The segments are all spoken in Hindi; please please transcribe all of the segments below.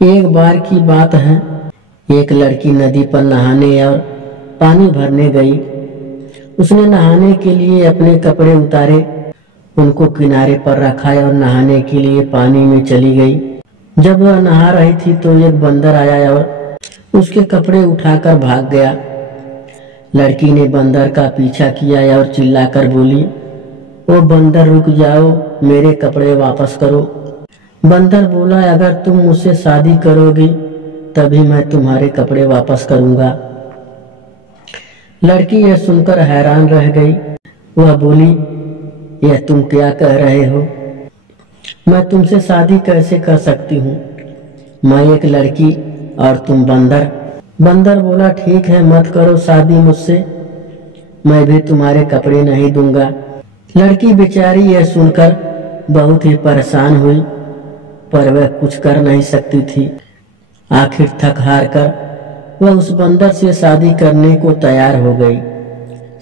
एक बार की बात है, एक लड़की नदी पर नहाने और पानी भरने गई। उसने नहाने के लिए अपने कपड़े उतारे, उनको किनारे पर रखा और नहाने के लिए पानी में चली गई। जब वह नहा रही थी तो एक बंदर आया और उसके कपड़े उठाकर भाग गया। लड़की ने बंदर का पीछा किया और चिल्लाकर बोली, ओ बंदर रुक जाओ, मेरे कपड़े वापस करो। बंदर बोला, अगर तुम मुझसे शादी करोगी तभी मैं तुम्हारे कपड़े वापस करूंगा। लड़की यह सुनकर हैरान रह गई। वह बोली, यह तुम क्या कह रहे हो? मैं तुमसे शादी कैसे कर सकती हूँ? मैं एक लड़की और तुम बंदर। बंदर बोला, ठीक है, मत करो शादी मुझसे, मैं भी तुम्हारे कपड़े नहीं दूंगा। लड़की बेचारी यह सुनकर बहुत ही परेशान हुई, पर वह कुछ कर नहीं सकती थी। आखिर थक हार कर वह उस बंदर से शादी करने को तैयार हो गई।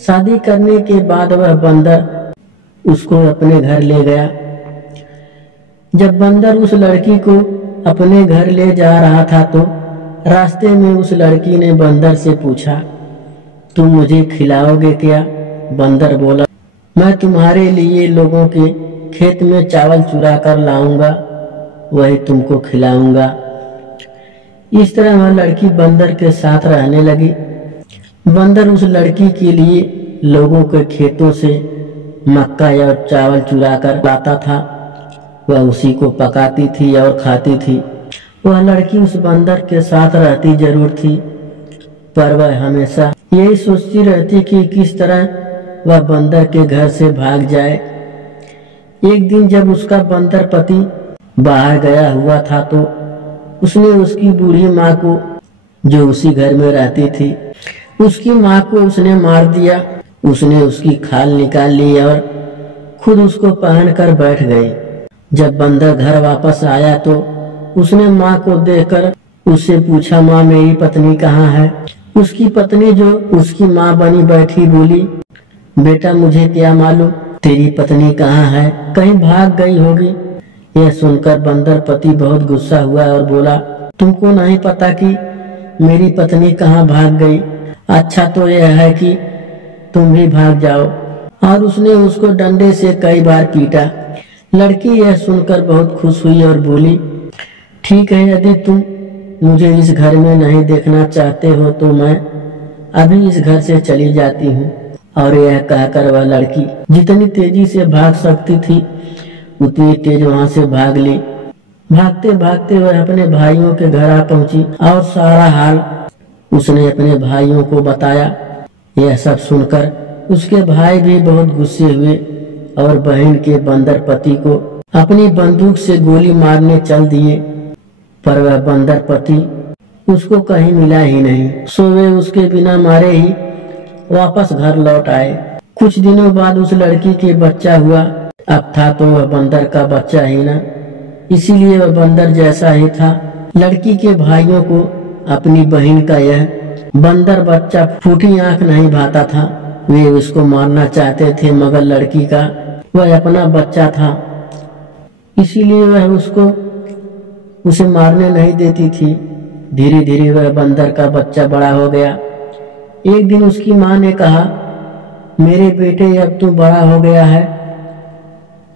शादी करने के बाद वह बंदर उसको अपने घर ले गया। जब बंदर उस लड़की को अपने घर ले जा रहा था तो रास्ते में उस लड़की ने बंदर से पूछा, तुम मुझे खिलाओगे क्या? बंदर बोला, मैं तुम्हारे लिए लोगों के खेत में चावल चुरा कर लाऊंगा, वही तुमको खिलाऊंगा। इस तरह वह लड़की बंदर के साथ रहने लगी। बंदर उस लड़की के लिए लोगों के खेतों से मक्का या चावल चुरा कर लाता था। वह उसी को पकाती थी और खाती थी। वह लड़की उस बंदर के साथ रहती जरूर थी, पर वह हमेशा यही सोचती रहती कि किस तरह वह बंदर के घर से भाग जाए। एक दिन जब उसका बंदर पति बाहर गया हुआ था तो उसने उसकी बूढ़ी माँ को, जो उसी घर में रहती थी, उसकी माँ को उसने मार दिया। उसने उसकी खाल निकाल ली और खुद उसको पहन कर बैठ गई। जब बंदर घर वापस आया तो उसने माँ को देखकर उससे पूछा, माँ मेरी पत्नी कहाँ है? उसकी पत्नी, जो उसकी माँ बनी बैठी, बोली, बेटा मुझे क्या मालूम तेरी पत्नी कहाँ है, कहीं भाग गई होगी। यह सुनकर बंदर पति बहुत गुस्सा हुआ और बोला, तुमको नहीं पता कि मेरी पत्नी कहाँ भाग गई? अच्छा तो यह है कि तुम भी भाग जाओ। और उसने उसको डंडे से कई बार पीटा। लड़की यह सुनकर बहुत खुश हुई और बोली, ठीक है, यदि तुम मुझे इस घर में नहीं देखना चाहते हो तो मैं अभी इस घर से चली जाती हूँ। और यह कहकर वह लड़की जितनी तेजी से भाग सकती थी उतनी तेज वहां से भाग ली। भागते भागते वह अपने भाइयों के घर आ पहुंची और सारा हाल उसने अपने भाइयों को बताया। यह सब सुनकर उसके भाई भी बहुत गुस्से हुए और बहन के बंदर पति को अपनी बंदूक से गोली मारने चल दिए, पर वह बंदर पति उसको कहीं मिला ही नहीं। सो वे उसके बिना मारे ही वापस घर लौट आए। कुछ दिनों बाद उस लड़की के बच्चा हुआ। अब था तो वह बंदर का बच्चा ही ना, इसीलिए वह बंदर जैसा ही था। लड़की के भाइयों को अपनी बहन का यह बंदर बच्चा फूटी आंख नहीं भाता था। वे उसको मारना चाहते थे, मगर लड़की का वह अपना बच्चा था, इसीलिए वह उसे मारने नहीं देती थी। धीरे धीरे वह बंदर का बच्चा बड़ा हो गया। एक दिन उसकी माँ ने कहा, मेरे बेटे, अब तू बड़ा हो गया है,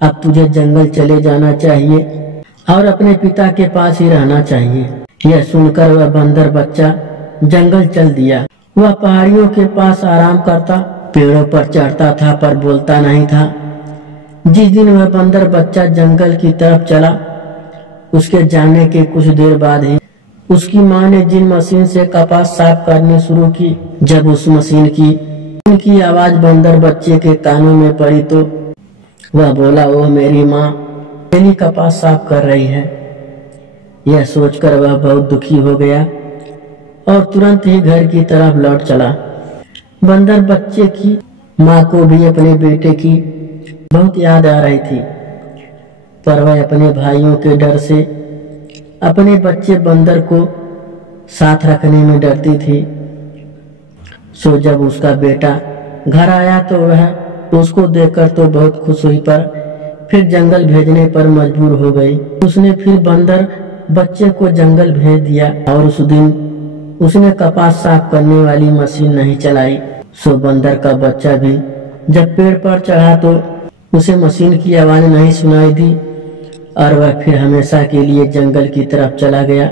अब तुझे जंगल चले जाना चाहिए और अपने पिता के पास ही रहना चाहिए। यह सुनकर वह बंदर बच्चा जंगल चल दिया। वह पहाड़ियों के पास आराम करता, पेड़ों पर चढ़ता था, पर बोलता नहीं था। जिस दिन वह बंदर बच्चा जंगल की तरफ चला, उसके जाने के कुछ देर बाद ही उसकी माँ ने जिन मशीन से कपास साफ करनी शुरू की, जब उस मशीन की आवाज बंदर बच्चे के कानों में पड़ी तो वह बोला, ओह मेरी माँ मेरी कपास साफ कर रही है। यह सोचकर वह बहुत दुखी हो गया और तुरंत ही घर की तरफ लौट चला। बंदर बच्चे की माँ को भी अपने बेटे की बहुत याद आ रही थी, पर वह अपने भाइयों के डर से अपने बच्चे बंदर को साथ रखने में डरती थी। सो जब उसका बेटा घर आया तो वह उसको देखकर तो बहुत खुश हुई, पर फिर जंगल भेजने पर मजबूर हो गई। उसने फिर बंदर बच्चे को जंगल भेज दिया और उस दिन उसने कपास साफ करने वाली मशीन नहीं चलाई। सो बंदर का बच्चा भी जब पेड़ पर चढ़ा तो उसे मशीन की आवाज नहीं सुनाई दी और वह फिर हमेशा के लिए जंगल की तरफ चला गया।